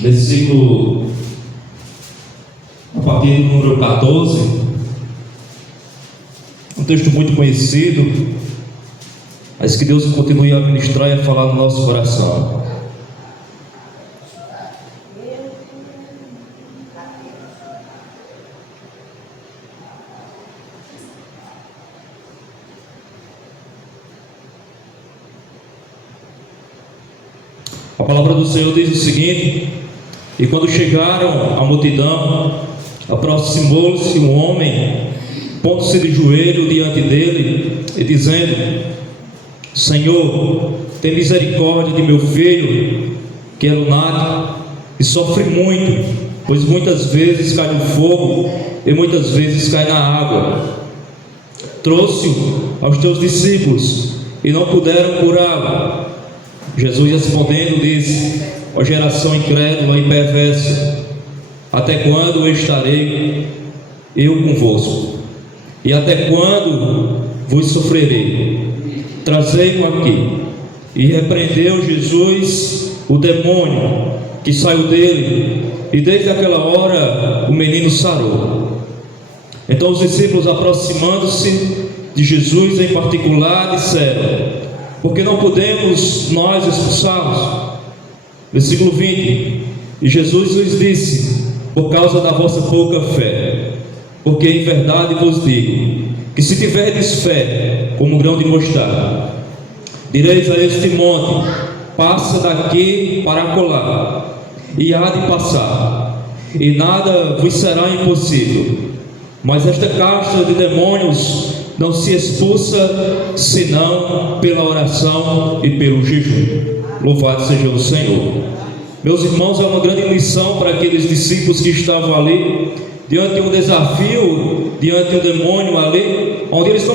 versículo a partir do número 14, um texto muito conhecido, mas que Deus continue a ministrar e a falar no nosso coração. A palavra do Senhor diz o seguinte: e quando chegaram à multidão, aproximou-se um homem, pondo-se de joelho diante dele e dizendo: Senhor, tem misericórdia de meu filho, que é lunático e sofre muito, pois muitas vezes cai no fogo e muitas vezes cai na água. Trouxe-o aos teus discípulos e não puderam curá-lo. Jesus respondendo disse: ó geração incrédula e perversa, até quando estarei eu convosco? E até quando vos sofrerei? Trazei-o aqui. E repreendeu Jesus o demônio que saiu dele, e desde aquela hora o menino sarou. Então os discípulos, aproximando-se de Jesus em particular, disseram: por que não podemos nós expulsá-los? Versículo 20: e Jesus lhes disse: por causa da vossa pouca fé. Porque em verdade vos digo, que se tiverdes fé como um grão de mostarda, direis a este monte: passa daqui para acolá, e há de passar, e nada vos será impossível. Mas esta casta de demônios não se expulsa senão pela oração e pelo jejum. Louvado seja o Senhor. Meus irmãos, é uma grande lição para aqueles discípulos que estavam ali, diante de um desafio, diante de um demônio ali, onde eles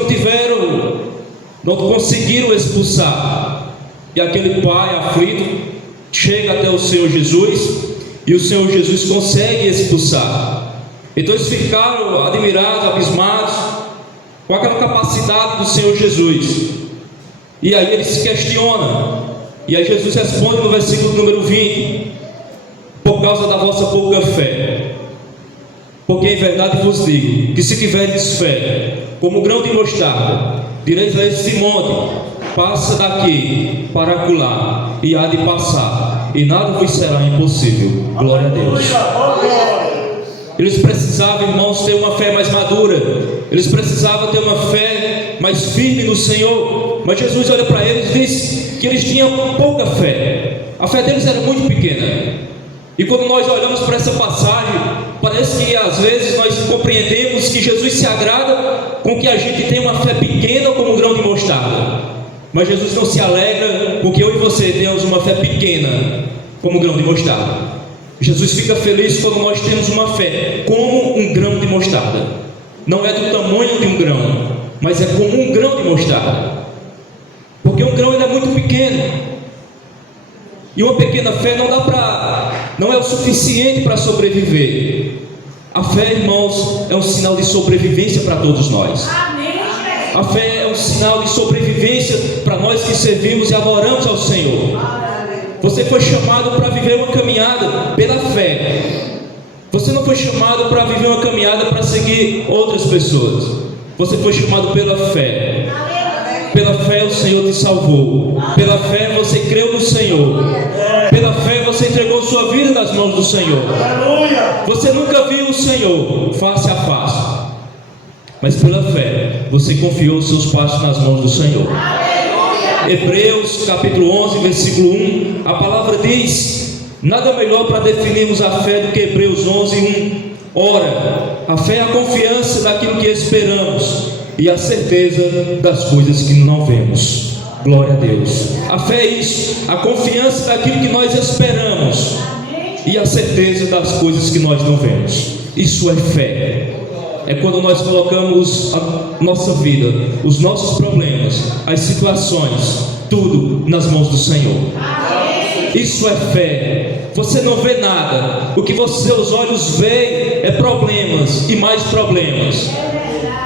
não conseguiram expulsar. E aquele pai aflito chega até o Senhor Jesus, e o Senhor Jesus consegue expulsar. Então eles ficaram admirados, abismados com aquela capacidade do Senhor Jesus. E aí ele se questiona, e aí Jesus responde no versículo número 20: por causa da vossa pouca fé. Porque em verdade vos digo, que se tiverdes fé como um grão de mostarda, direis a este monte: passa daqui para acolá, e há de passar, e nada vos será impossível. Glória a Deus. Eles precisavam, irmãos, ter uma fé mais madura. Eles precisavam ter uma fé mais firme no Senhor. Mas Jesus olha para eles e diz que eles tinham pouca fé. A fé deles era muito pequena. E quando nós olhamos para essa passagem, parece que às vezes nós compreendemos que Jesus se agrada com que a gente tenha uma fé pequena como um grão de mostarda. Mas Jesus não se alegra com que eu e você tenhamos uma fé pequena como um grão de mostarda. Jesus fica feliz quando nós temos uma fé como um grão de mostarda. Não é do tamanho de um grão, mas é como um grão de mostarda. Porque um grão ele é muito pequeno. E uma pequena fé não é o suficiente para sobreviver. A fé, irmãos, é um sinal de sobrevivência para todos nós. A fé é um sinal de sobrevivência para nós que servimos e adoramos ao Senhor. Você foi chamado para viver uma caminhada pela fé. Você não foi chamado para viver uma caminhada para seguir outras pessoas. Você foi chamado pela fé. Pela fé o Senhor te salvou. Pela fé você creu no Senhor. Pela fé você entregou sua vida nas mãos do Senhor. Você nunca viu o Senhor face a face, mas pela fé você confiou os seus passos nas mãos do Senhor. Hebreus capítulo 11, versículo 1, a palavra diz: nada melhor para definirmos a fé do que Hebreus 11, 1. Ora, a fé é a confiança daquilo que esperamos e a certeza das coisas que não vemos. Glória a Deus. A fé é isso, a confiança daquilo que nós esperamos e a certeza das coisas que nós não vemos. Isso é fé. É quando nós colocamos a nossa vida, os nossos problemas, as situações, tudo nas mãos do Senhor. Isso é fé. Você não vê nada. O que seus olhos veem é problemas e mais problemas.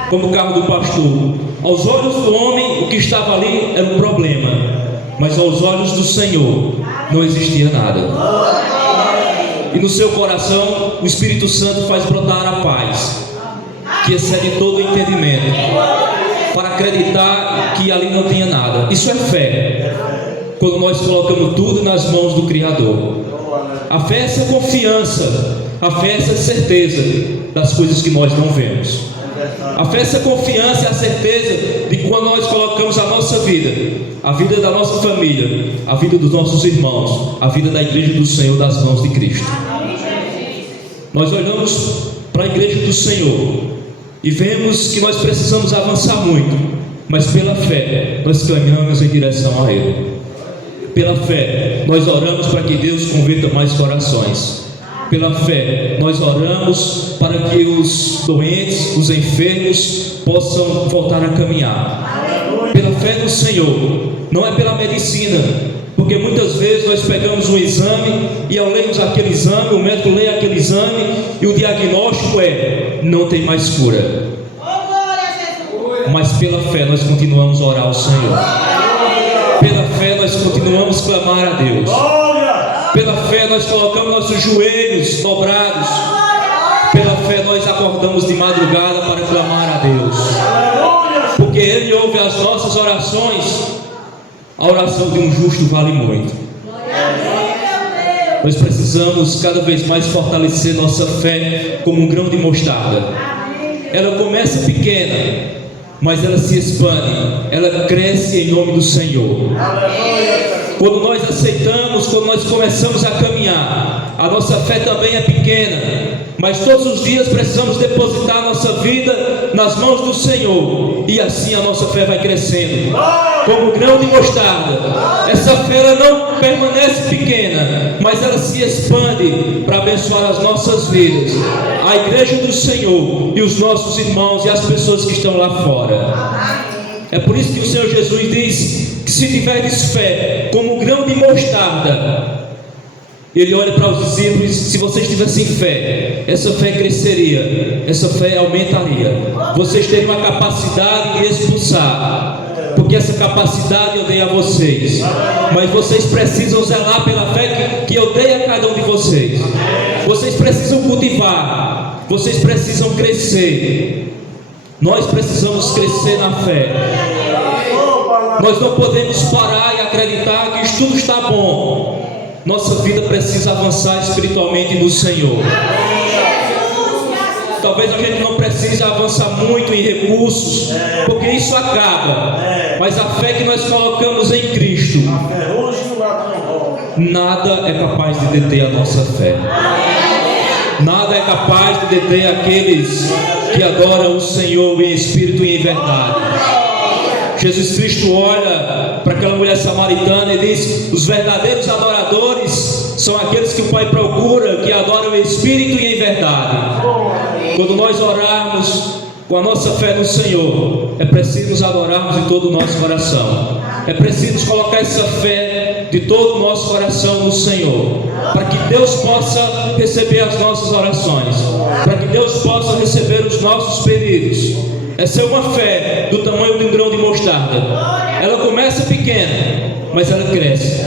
Como o carro do pastor. Aos olhos do homem, o que estava ali era um problema, mas aos olhos do Senhor não existia nada. e no seu coração o Espírito Santo faz brotar a paz, que excede todo o entendimento, para acreditar que ali não tinha nada. Isso é fé, quando nós colocamos tudo nas mãos do Criador. A fé é essa confiança, a fé é essa certeza das coisas que nós não vemos. A fé é essa confiança e a certeza de que quando nós colocamos a nossa vida, a vida da nossa família, a vida dos nossos irmãos, a vida da igreja do Senhor nas mãos de Cristo. Nós olhamos para a igreja do Senhor e vemos que nós precisamos avançar muito, mas pela fé nós caminhamos em direção a Ele. Pela fé nós oramos para que Deus converta mais corações. Pela fé nós oramos para que os doentes, os enfermos possam voltar a caminhar. Pela fé no Senhor, não é pela medicina, porque muitas vezes nós pegamos um exame e ao lermos aquele exame, o médico lê aquele exame e o diagnóstico é: não tem mais cura. Mas pela fé nós continuamos a orar ao Senhor. Pela fé nós continuamos a clamar a Deus. Pela fé nós colocamos nossos joelhos dobrados. Pela fé nós acordamos de madrugada para clamar a Deus, porque Ele ouve as nossas orações. A oração de um justo vale muito. Nós precisamos cada vez mais fortalecer nossa fé como um grão de mostarda. Ela começa pequena, mas ela se expande, ela cresce em nome do Senhor. Quando nós aceitamos, quando nós começamos a caminhar, a nossa fé também é pequena, mas todos os dias precisamos depositar a nossa vida nas mãos do Senhor, e assim a nossa fé vai crescendo como grão de mostarda. Essa fé ela não permanece pequena, mas ela se expande para abençoar as nossas vidas, a igreja do Senhor e os nossos irmãos e as pessoas que estão lá fora. É por isso que o Senhor Jesus diz que se tiverdes fé como um grão de mostarda, Ele olha para os discípulos: se vocês tivessem fé, essa fé cresceria, essa fé aumentaria, vocês teriam a capacidade de expulsar, porque essa capacidade eu dei a vocês, mas vocês precisam zelar pela fé que eu dei a cada um de vocês. Vocês precisam cultivar, vocês precisam crescer. Nós precisamos crescer na fé. Nós não podemos parar e acreditar que isso tudo está bom. Nossa vida precisa avançar espiritualmente no Senhor. Talvez a gente não precise avançar muito em recursos, porque isso acaba. Mas a fé que nós colocamos em Cristo, nada é capaz de deter a nossa fé. Nada é capaz de deter aqueles que adoram o Senhor em espírito e em verdade. Jesus Cristo olha para aquela mulher samaritana e diz: os verdadeiros adoradores são aqueles que o Pai procura, que adoram em espírito e em verdade. Quando nós orarmos com a nossa fé no Senhor, é preciso nos adorarmos de todo o nosso coração. É preciso colocar essa fé de todo o nosso coração no Senhor, para que Deus possa receber as nossas orações, para que Deus possa receber os nossos pedidos. Essa é uma fé do tamanho de um grão de mostarda. Ela começa pequena, mas ela cresce.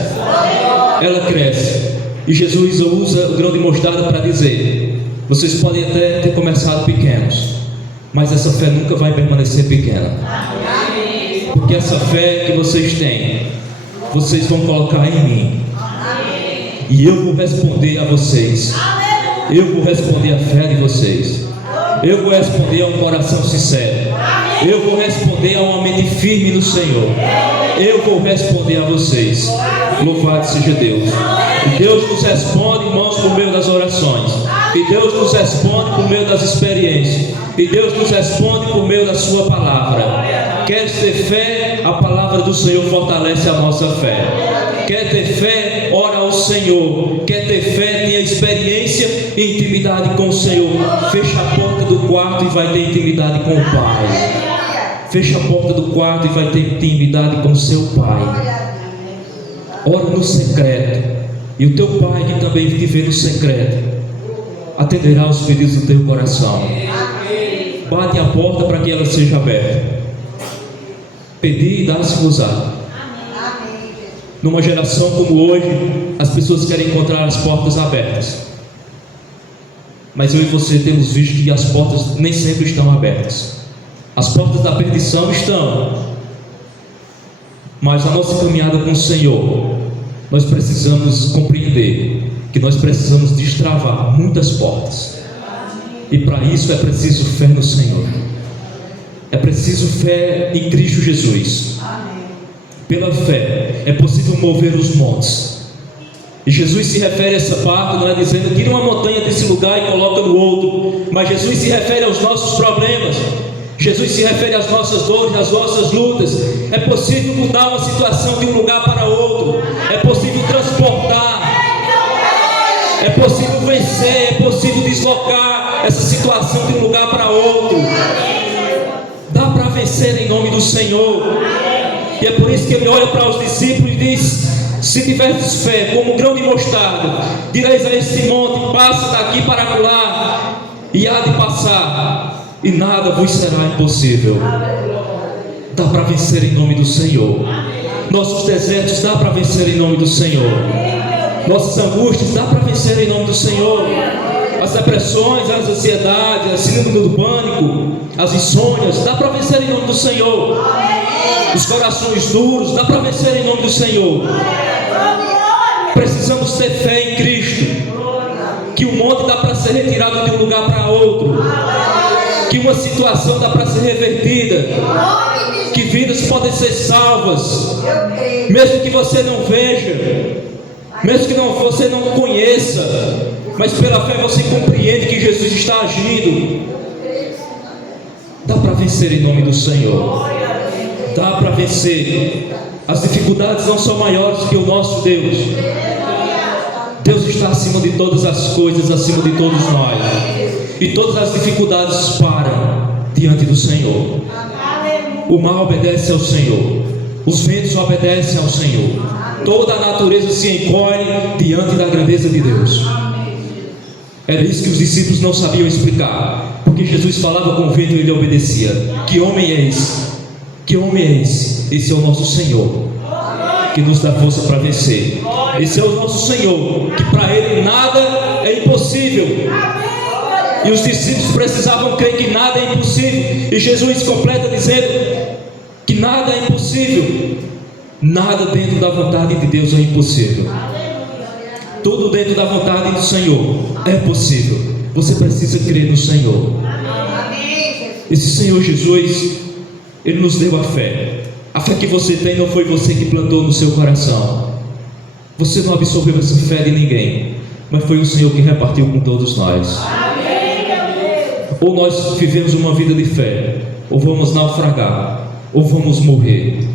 Ela cresce. E Jesus usa o grão de mostarda para dizer: vocês podem até ter começado pequenos, mas essa fé nunca vai permanecer pequena. Porque essa fé que vocês têm, vocês vão colocar em mim, e eu vou responder a vocês. Eu vou responder a fé de vocês. Eu vou responder a um coração sincero. Eu vou responder a uma mente firme no Senhor. Eu vou responder a vocês. Louvado seja Deus. E Deus nos responde, irmãos, por meio das orações. E Deus nos responde por meio das experiências. E Deus nos responde por meio da sua palavra. Quer ter fé? A palavra do Senhor fortalece a nossa fé. Quer ter fé? Ora ao Senhor. Quer ter fé? Tenha experiência e intimidade com o Senhor. Fecha a porta do quarto e vai ter intimidade com o Pai. Fecha a porta do quarto e vai ter intimidade com o seu Pai. Ora no secreto, e o teu Pai, que também te vê no secreto, atenderá os pedidos do teu coração. Bate a porta para que ela seja aberta. Pedi e dá-se-vos-á. Numa geração como hoje, as pessoas querem encontrar as portas abertas, mas eu e você temos visto que as portas nem sempre estão abertas. As portas da perdição estão, mas a nossa caminhada com o Senhor, nós precisamos compreender que nós precisamos destravar muitas portas, e para isso é preciso fé no Senhor, é preciso fé em Cristo Jesus. Pela fé é possível mover os montes. E Jesus se refere a essa parte, não é dizendo tira uma montanha desse lugar e coloca no outro, mas Jesus se refere aos nossos problemas, Jesus se refere às nossas dores, às nossas lutas. É possível mudar uma situação de um lugar para outro, é possível transportar, é possível vencer, é possível deslocar essa situação de um lugar para outro. Dá para vencer em nome do Senhor. E é por isso que ele olha para os discípulos e diz: se tiverdes fé como um grão de mostarda, direis a este monte: passa daqui para lá, e há de passar, e nada vos será impossível. Dá para vencer em nome do Senhor. Nossos desertos dá para vencer em nome do Senhor. Nossas angústias dá para vencer em nome do Senhor. As depressões, as ansiedades, a síndrome do pânico, as insônias, dá para vencer em nome do Senhor. Os corações duros, dá para vencer em nome do Senhor. Precisamos ter fé em Cristo, que o monte dá para ser retirado de um lugar para outro, que uma situação dá para ser revertida, que vidas podem ser salvas, mesmo que você não veja, mesmo que você não conheça, mas pela fé você compreende que Jesus está agindo. Dá para vencer em nome do Senhor. Dá para vencer. As dificuldades não são maiores que o nosso Deus. Deus está acima de todas as coisas, acima de todos nós. E todas as dificuldades param diante do Senhor. O mar obedece ao Senhor, os ventos obedecem ao Senhor, toda a natureza se encolhe diante da grandeza de Deus. Era isso que os discípulos não sabiam explicar, porque Jesus falava com o vento e ele obedecia. Que homem é esse? Que homem é esse? Esse é o nosso Senhor, que nos dá força para vencer. Esse é o nosso Senhor, que para Ele nada é impossível. E os discípulos precisavam crer que nada é impossível. E Jesus completa dizendo que nada é impossível. Nada dentro da vontade de Deus é impossível. Tudo dentro da vontade do Senhor é possível. Você precisa crer no Senhor. Esse Senhor Jesus, Ele nos deu a fé. A fé que você tem não foi você que plantou no seu coração. Você não absorveu essa fé de ninguém, mas foi o Senhor que repartiu com todos nós. Ou nós vivemos uma vida de fé, ou vamos naufragar, ou vamos morrer,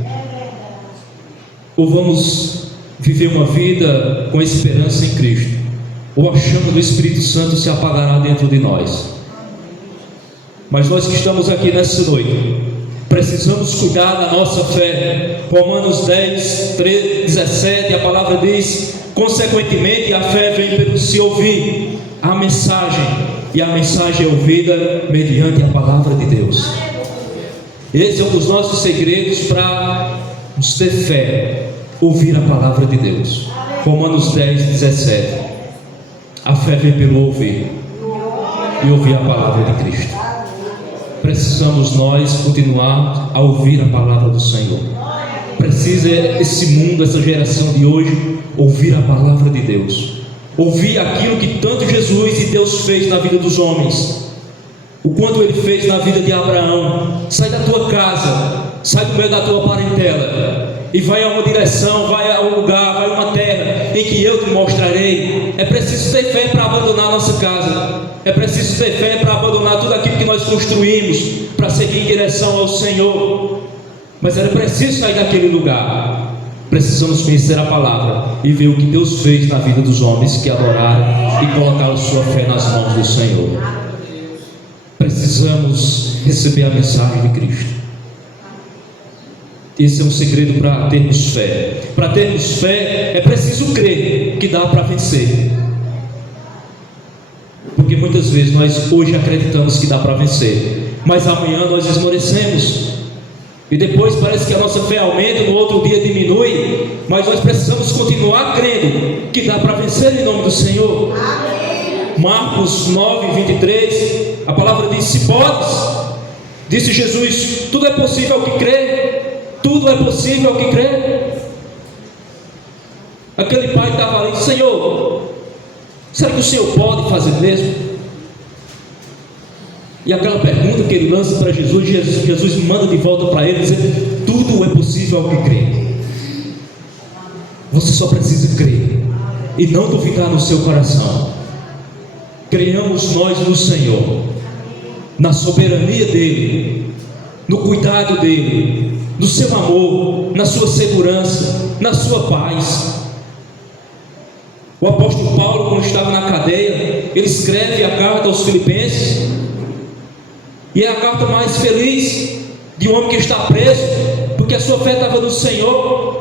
ou vamos viver uma vida com esperança em Cristo, ou a chama do Espírito Santo se apagará dentro de nós. Mas nós que estamos aqui nessa noite, precisamos cuidar da nossa fé. Romanos 10, 17, a palavra diz: consequentemente a fé vem pelo se ouvir a mensagem, e a mensagem é ouvida mediante a palavra de Deus. Esse é um dos nossos segredos para nos ter fé: ouvir a palavra de Deus. Romanos 10, 17. A fé vem pelo ouvir, e ouvir a palavra de Cristo. Precisamos nós continuar a ouvir a palavra do Senhor. Precisa esse mundo, essa geração de hoje, ouvir a palavra de Deus, ouvir aquilo que tanto Jesus e Deus fez na vida dos homens, o quanto Ele fez na vida de Abraão. Sai da tua casa, sai do meio da tua parentela e vai a uma direção, vai a um lugar, vai a uma terra em que eu te mostrarei. É preciso ter fé para abandonar a nossa casa, é preciso ter fé para abandonar tudo aquilo que nós construímos para seguir em direção ao Senhor. Mas era preciso sair daquele lugar. Precisamos conhecer a palavra e ver o que Deus fez na vida dos homens que adoraram e colocaram sua fé nas mãos do Senhor. Precisamos receber a mensagem de Cristo. Esse é um segredo para termos fé. Para termos fé é preciso crer que dá para vencer. Porque muitas vezes nós hoje acreditamos que dá para vencer, mas amanhã nós esmorecemos. E depois parece que a nossa fé aumenta, no outro dia diminui. Mas nós precisamos continuar crendo que dá para vencer em nome do Senhor. Marcos 9:23, a palavra diz: se podes, disse Jesus, tudo é possível ao que crê. Tudo é possível ao que crê. Aquele pai estava ali: Senhor, será que o Senhor pode fazer mesmo? E aquela pergunta que ele lança para Jesus, Jesus manda de volta para ele, dizendo: tudo é possível ao que crê. Você só precisa crer e não duvidar no seu coração. Creiamos nós no Senhor, na soberania dEle, no cuidado dEle, no seu amor, na sua segurança, na sua paz. O apóstolo Paulo, quando estava na cadeia, ele escreve a carta aos Filipenses, e é a carta mais feliz de um homem que está preso, porque a sua fé estava no Senhor.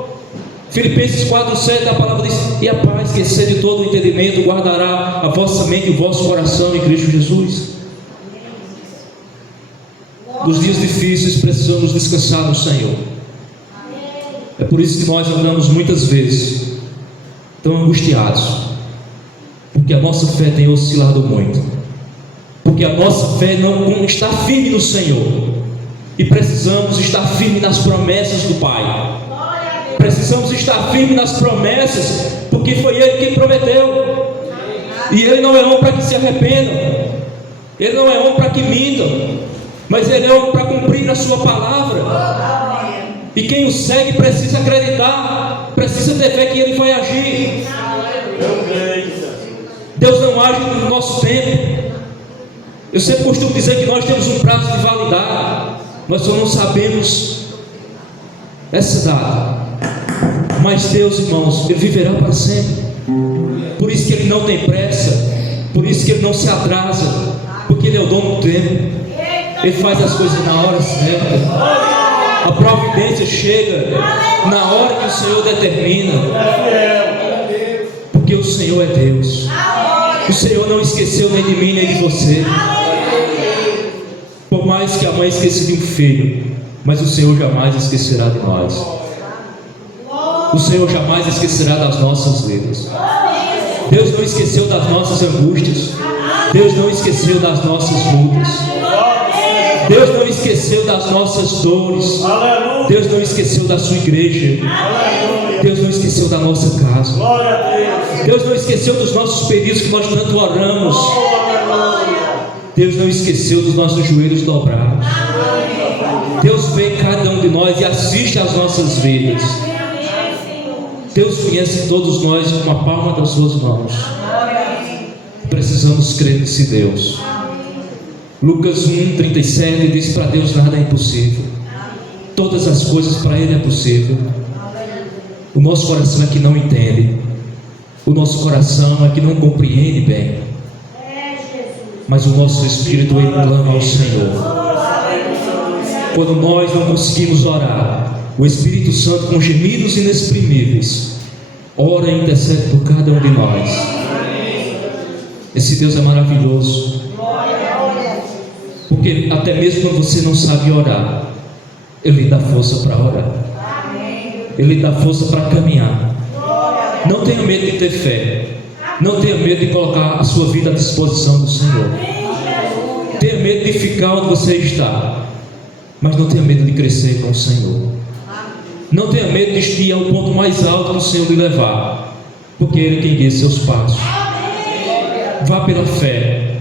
Filipenses 4:7, a palavra diz: e a paz que excede todo o entendimento guardará a vossa mente e o vosso coração em Cristo Jesus. Nos dias difíceis precisamos descansar no Senhor. É por isso que nós andamos muitas vezes tão angustiados, porque a nossa fé tem oscilado muito, porque a nossa fé não está firme no Senhor, e precisamos estar firme nas promessas do Pai. Precisamos estar firmes nas promessas, porque foi Ele quem prometeu. E Ele não é homem para que se arrependam, Ele não é homem para que mintam, mas Ele é homem para cumprir a sua palavra. E quem o segue precisa acreditar, precisa ter fé que Ele vai agir. Deus não age no nosso tempo. Eu sempre costumo dizer que nós temos um prazo de validade, nós só não sabemos essa data. Mas Deus, irmãos, Ele viverá para sempre. Por isso que Ele não tem pressa, por isso que Ele não se atrasa, porque Ele é o dono do tempo. Ele faz as coisas na hora certa. A providência chega na hora que o Senhor determina, porque o Senhor é Deus. O Senhor não esqueceu nem de mim nem de você. Por mais que a mãe esqueça de um filho, mas o Senhor jamais esquecerá de nós. O Senhor jamais esquecerá das nossas vidas. Deus não esqueceu das nossas angústias. Deus não esqueceu das nossas lutas. Deus não esqueceu das nossas dores. Deus não esqueceu da sua igreja. Deus não esqueceu da nossa casa. Deus não esqueceu dos nossos pedidos que nós tanto oramos. Deus não esqueceu dos nossos joelhos dobrados. Deus vê cada um de nós e assiste às nossas vidas. Deus conhece todos nós com a palma das suas mãos. Precisamos crer nesse Deus. Lucas 1:37 diz: para Deus nada é impossível. Todas as coisas para Ele é possível. O nosso coração é que não entende. O nosso coração é que não compreende bem. Mas o nosso espírito, ele clama ao Senhor. Quando nós não conseguimos orar, o Espírito Santo, com gemidos inexprimíveis, ora e intercede por cada um de nós. Esse Deus é maravilhoso, porque até mesmo quando você não sabe orar, Ele dá força para orar, Ele dá força para caminhar. Não tenha medo de ter fé, não tenha medo de colocar a sua vida à disposição do Senhor. Tenha medo de ficar onde você está, mas não tenha medo de crescer com o Senhor. Não tenha medo de ir ao ponto mais alto que o Senhor lhe levar, porque Ele é quem guia seus passos. Vá pela fé,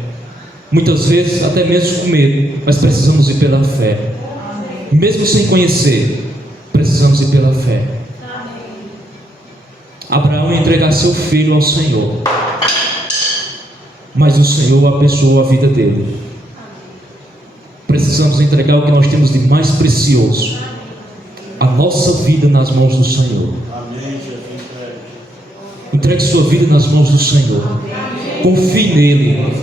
muitas vezes até mesmo com medo, mas precisamos ir pela fé. Mesmo sem conhecer, precisamos ir pela fé. Abraão ia entregar seu filho ao Senhor, mas o Senhor abençoou a vida dele. Precisamos entregar o que nós temos de mais precioso, a nossa vida, nas mãos do Senhor. Entregue sua vida nas mãos do Senhor. Confie nele.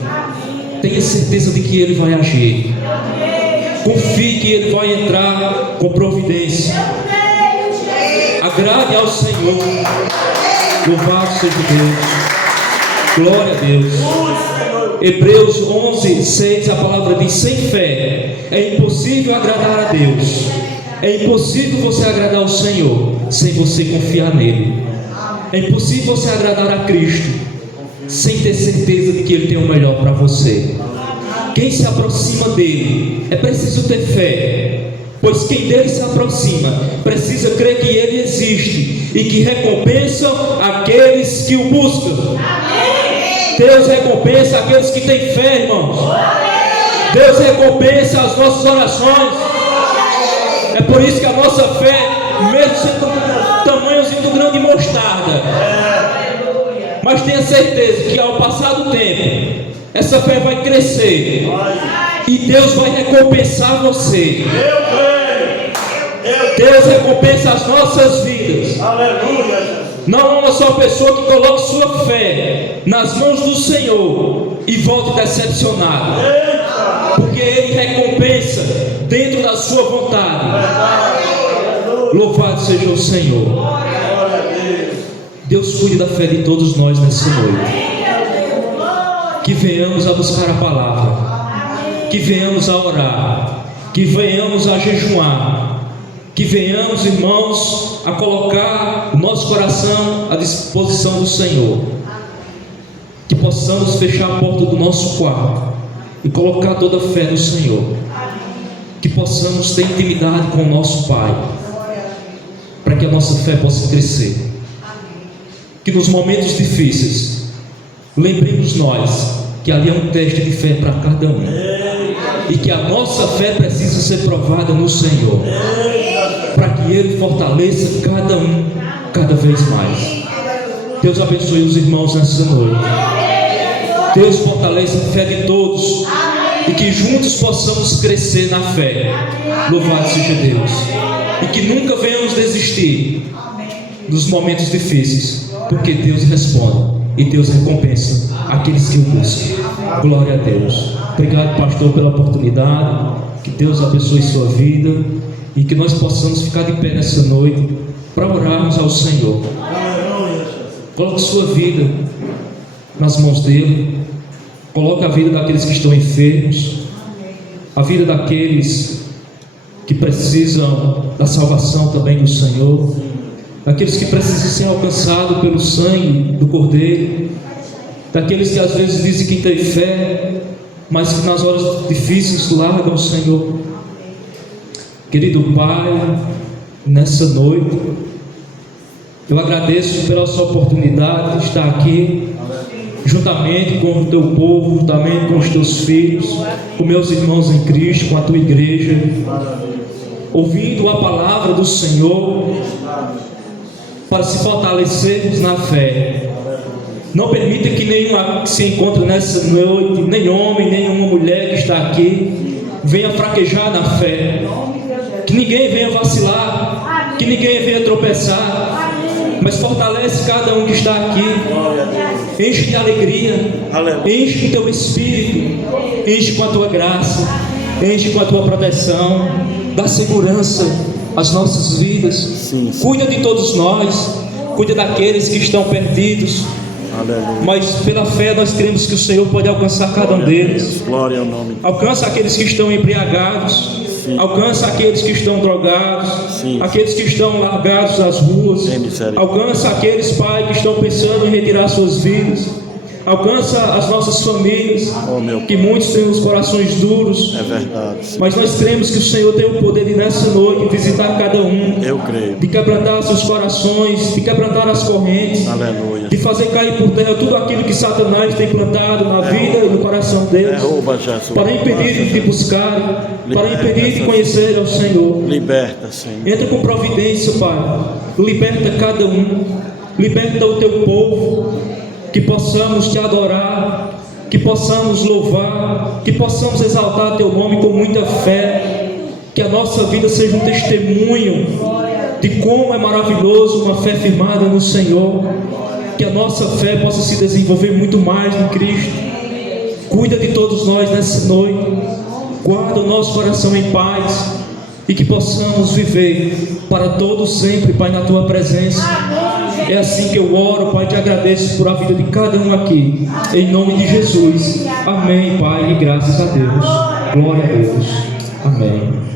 Tenha certeza de que Ele vai agir. Confie que Ele vai entrar com providência. Agrade ao Senhor. Louvado seja Deus. Glória a Deus. Hebreus 11:6, a palavra diz: sem fé é impossível agradar a Deus. É impossível você agradar ao Senhor sem você confiar nele. É impossível você agradar a Cristo sem ter certeza de que Ele tem o melhor para você. Quem se aproxima dele é preciso ter fé, pois quem dele se aproxima precisa crer que ele existe e que recompensa aqueles que o buscam. Deus recompensa aqueles que têm fé, irmãos. Deus recompensa as nossas orações. É por isso que a nossa fé, mesmo sendo do tamanhozinho do grão de mostarda, mas tenha certeza que ao passar do tempo, essa fé vai crescer e Deus vai recompensar você. Deus recompensa as nossas vidas. Não é uma só pessoa que coloque sua fé nas mãos do Senhor e volte decepcionado, porque Ele recompensa dentro da sua vontade. Louvado seja o Senhor. Deus cuide da fé de todos nós nessa noite. Que venhamos a buscar a palavra, que venhamos a orar, que venhamos a jejuar, que venhamos, irmãos, a colocar o nosso coração à disposição do Senhor, que possamos fechar a porta do nosso quarto e colocar toda a fé no Senhor, que possamos ter intimidade com o nosso Pai, para que a nossa fé possa crescer, que nos momentos difíceis lembremos nós que ali é um teste de fé para cada um, e que a nossa fé precisa ser provada no Senhor, para que Ele fortaleça cada um cada vez mais. Deus abençoe os irmãos nessa noite. Deus fortaleça a fé de todos e que juntos possamos crescer na fé. Louvado seja Deus. E que nunca venhamos desistir dos momentos difíceis, porque Deus responde e Deus recompensa aqueles que o buscam. Glória a Deus. Obrigado, pastor, pela oportunidade. Que Deus abençoe sua vida e que nós possamos ficar de pé nessa noite para orarmos ao Senhor. Coloque sua vida nas mãos dele. Coloque a vida daqueles que estão enfermos, a vida daqueles que precisam da salvação também do Senhor, daqueles que precisam ser alcançados pelo sangue do Cordeiro, daqueles que às vezes dizem que têm fé, mas que nas horas difíceis largam o Senhor. Querido Pai, nessa noite eu agradeço pela sua oportunidade de estar aqui juntamente com o teu povo, juntamente com os teus filhos, com meus irmãos em Cristo, com a tua igreja, ouvindo a palavra do Senhor, para se fortalecermos na fé. Não permita que nenhum que se encontre nessa noite, nem homem, nem uma mulher que está aqui, venha fraquejar na fé, que ninguém venha vacilar, que ninguém venha tropeçar, mas fortalece cada um que está aqui. Enche de alegria, enche com teu Espírito, enche com a tua graça, enche com a tua proteção, dá segurança às nossas vidas. Sim. Cuida de todos nós, cuida daqueles que estão perdidos. Aleluia. Mas pela fé nós cremos que o Senhor pode alcançar cada um deles. Glória ao nome. Alcança aqueles que estão embriagados. Sim. Alcança aqueles que estão drogados. Sim. Aqueles que estão largados às ruas. Alcança aqueles, Pai, que estão pensando em retirar suas vidas. Alcança as nossas famílias, que muitos têm os corações duros. É verdade. Mas nós cremos que o Senhor tem o poder de nessa noite visitar cada um. Eu creio. De quebrantar seus corações, de quebrantar as correntes. Aleluia. De fazer cair por terra tudo aquilo que Satanás tem plantado na vida e no coração deles. Para impedir de buscar, para impedir de conhecer ao Senhor. Liberta, Senhor. Entra com providência, Pai. Liberta cada um. Liberta o teu povo. Que possamos te adorar, que possamos louvar, que possamos exaltar teu nome com muita fé, que a nossa vida seja um testemunho de como é maravilhoso uma fé firmada no Senhor, que a nossa fé possa se desenvolver muito mais no Cristo. Cuida de todos nós nessa noite, guarda o nosso coração em paz e que possamos viver para todos sempre, Pai, na tua presença. É assim que eu oro, Pai, te agradeço por a vida de cada um aqui, em nome de Jesus. Amém, Pai, e graças a Deus. Glória a Deus. Amém.